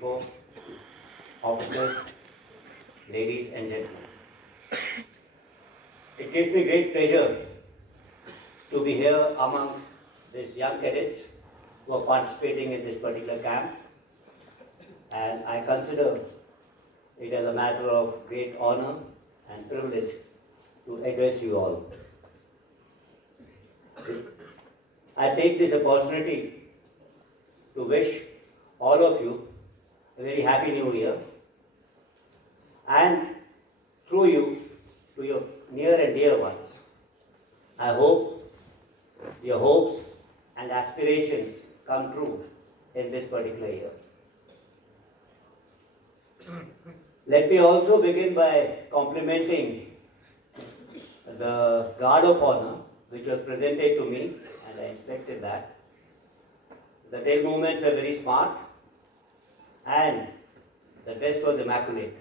before, officers, ladies and gentlemen. It gives me great pleasure to be here amongst these young cadets who are participating in this particular camp, and I consider it as a matter of great honor and privilege to address you all. I take this opportunity to wish all of you a very happy new year, and through you to your near and dear ones. I hope your hopes and aspirations come true in this particular year. Let me also begin by complimenting the Guard of Honor which was presented to me, and I expected that. The tail movements were very smart and the dress was immaculate.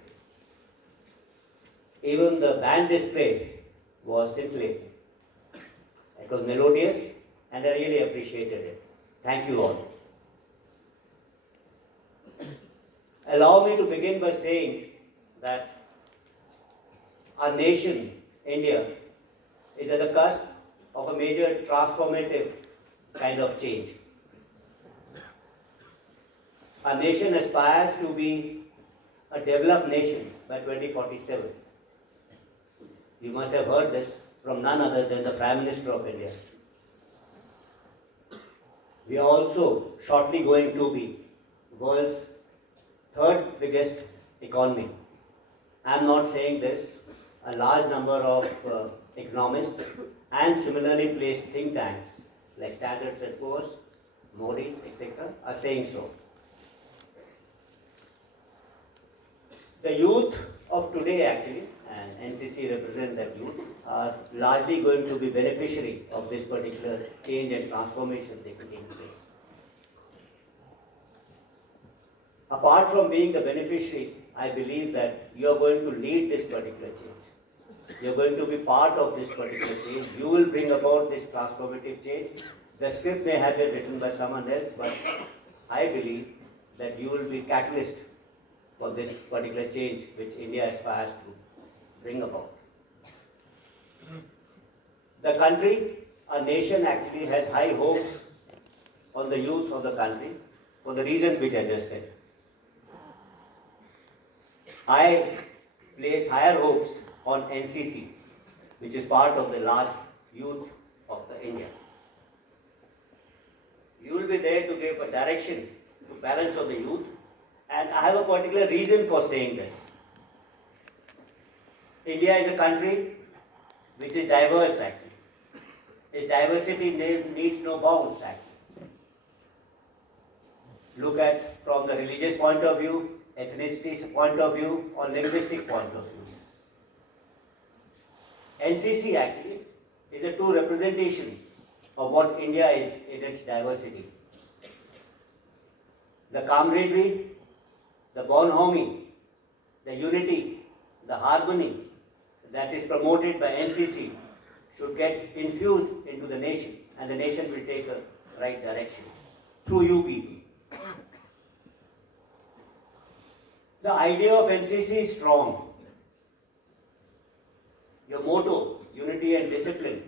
Even the band display was scintillating. It was melodious and I really appreciated it. Thank you all. Allow me to begin by saying that our nation, India, is at the cusp of a major transformative kind of change. Our nation aspires to be a developed nation by 2047. You must have heard this from none other than the Prime Minister of India. We are also shortly going to be the world's third biggest economy. I am not saying this. A large number of economists and similarly placed think tanks like Standard & Poor's, Moody's, etc. are saying so. The youth of today actually, and NCC represent that youth, are largely going to be beneficiary of this particular change and transformation taking place. Apart from being the beneficiary, I believe that you are going to lead this particular change. You are going to be part of this particular change. You will bring about this transformative change. The script may have been written by someone else, but I believe that you will be catalyst for this particular change which India aspires to bring about. The country, our nation actually has high hopes on the youth of the country for the reasons which I just said. I place higher hopes on NCC, which is part of the large youth of India. You will be there to give a direction to balance of the youth, and I have a particular reason for saying this. India is a country which is diverse actually. Its diversity needs no bounds actually. Look at from the religious point of view, ethnicity point of view, or linguistic point of view. NCC actually is a true representation of what India is in its diversity. The camaraderie, the bonhomie, the unity, the harmony that is promoted by NCC should get infused into the nation, and the nation will take a right direction through you people. The idea of NCC is strong. Your motto, unity and discipline,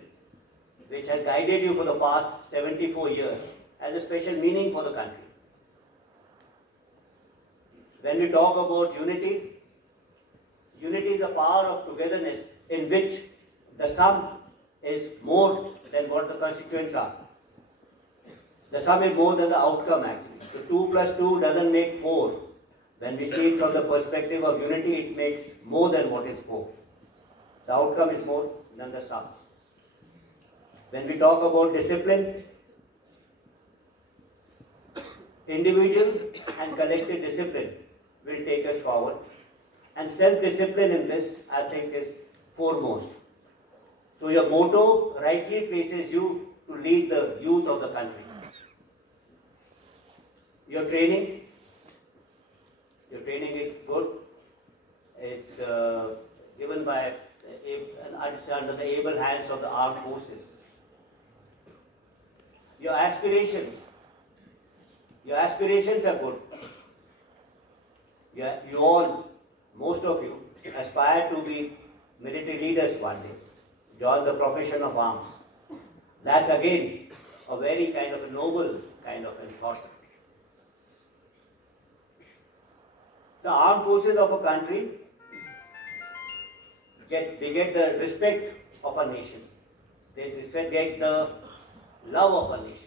which has guided you for the past 74 years, has a special meaning for the country. When we talk about unity, unity is the power of togetherness in which the sum is more than what the constituents are. The sum is more than the outcome actually. So 2 plus 2 doesn't make 4. When we see it from the perspective of unity, it makes more than what is 4. The outcome is more than the sum. When we talk about discipline, individual and collective discipline will take us forward. And self-discipline in this, I think, is foremost. So your motto rightly places you to lead the youth of the country. Your training is good. It's given by under the able hands of the armed forces. Your aspirations are good. You all, most of you, aspire to be military leaders one day, join the profession of arms. That's again a very kind of a noble kind of a thought. The armed forces of a country get the respect of a nation. They get the love of a nation.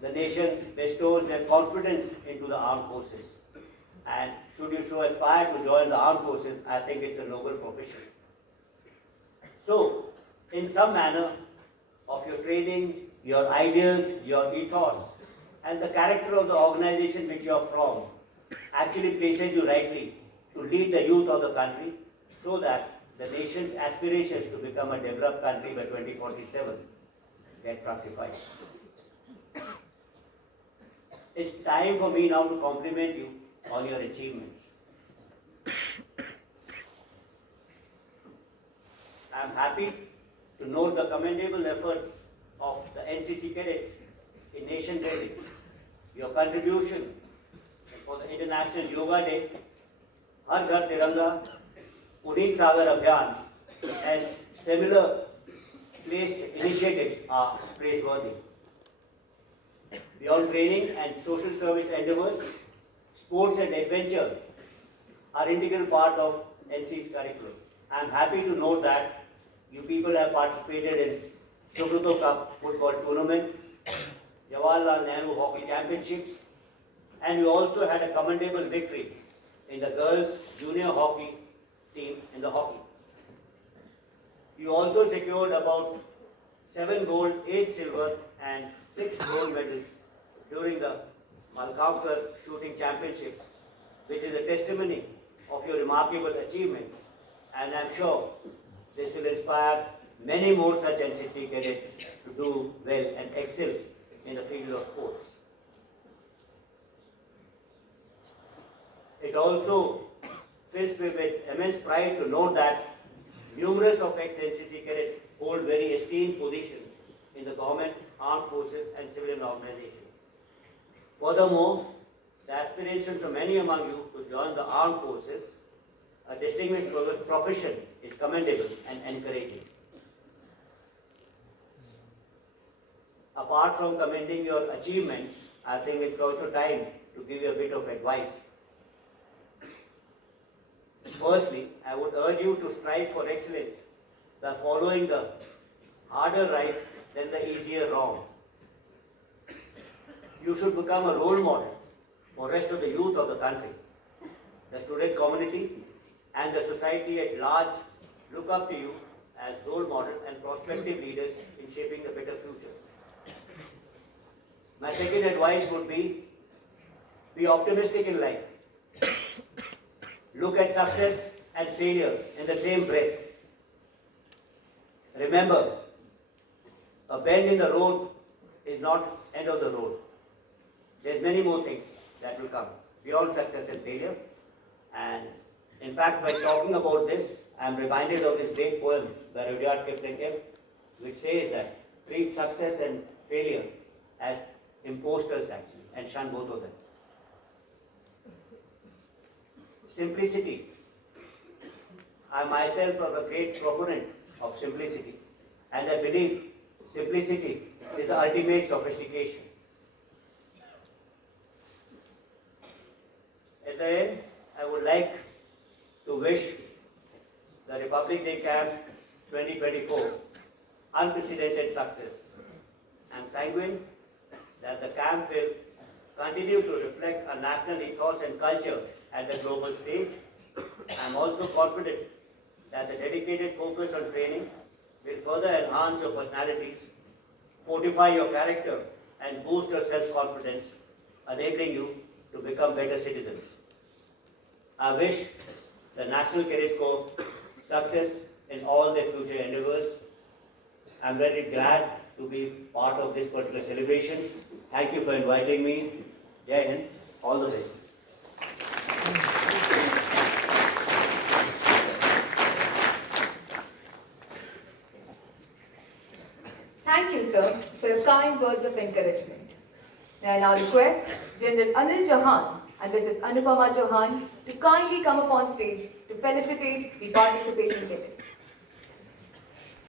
The nation bestows their confidence into the armed forces. And should you so aspire to join the armed forces, I think it's a noble profession. So, in some manner of your training, your ideals, your ethos, and the character of the organization which you are from actually places you rightly to lead the youth of the country so that the nation's aspirations to become a developed country by 2047 get fructified. It's time for me now to compliment you on your achievements. I am happy to note the commendable efforts of the NCC cadets in nation building. Your contribution for the International Yoga Day, Har Ghar Tiranga, Puneet Sagar Abhiyan, and similar placed initiatives are praiseworthy. Beyond training and social service endeavors, sports and adventure are integral part of NC's curriculum. I am happy to note that you people have participated in Subrata Cup football tournament, Jawaharlal Nehru Hockey Championships, and we also had a commendable victory in the girls' junior hockey team in the hockey. You also secured about 7 gold, 8 silver, and 6 gold medals during the Malgaonkar Shooting Championships, which is a testimony of your remarkable achievements, and I'm sure this will inspire many more such NCC cadets to do well and excel in the field of sports. It also fills me with immense pride to know that numerous of ex-NCC cadets hold very esteemed positions in the government, armed forces, and civilian organizations. Furthermore, the aspirations of many among you to join the armed forces, a distinguished profession, is commendable and encouraging. Apart from commending your achievements, I think it's also time to give you a bit of advice. Firstly, I would urge you to strive for excellence by following the harder right than the easier wrong. You should become a role model for the rest of the youth of the country. The student community and the society at large look up to you as role models and prospective leaders in shaping a better future. My second advice would be optimistic in life. Look at success and failure in the same breath. Remember, a bend in the road is not end of the road. There's many more things that will come beyond success and failure. And in fact, by talking about this, I am reminded of this great poem by Rudyard Kipling, which says that treat success and failure as imposters actually, and shun both of them. Simplicity. I myself am a great proponent of simplicity, and I believe simplicity is the ultimate sophistication. At the end, I would like to wish the Republic Day Camp 2024 unprecedented success. I am sanguine that the camp will continue to reflect a national ethos and culture at the global stage. I am also confident that the dedicated focus on training will further enhance your personalities, fortify your character, and boost your self-confidence, enabling you to become better citizens. I wish the National Cadet Corps success in all their future endeavors. I am very glad to be part of this particular celebrations. Thank you for inviting me. Jai Hind. All the best. Thank you, sir, for your kind words of encouragement. May I now request General Anil Jahan and this is Anupama Johan to kindly come upon stage to felicitate the participating cadet.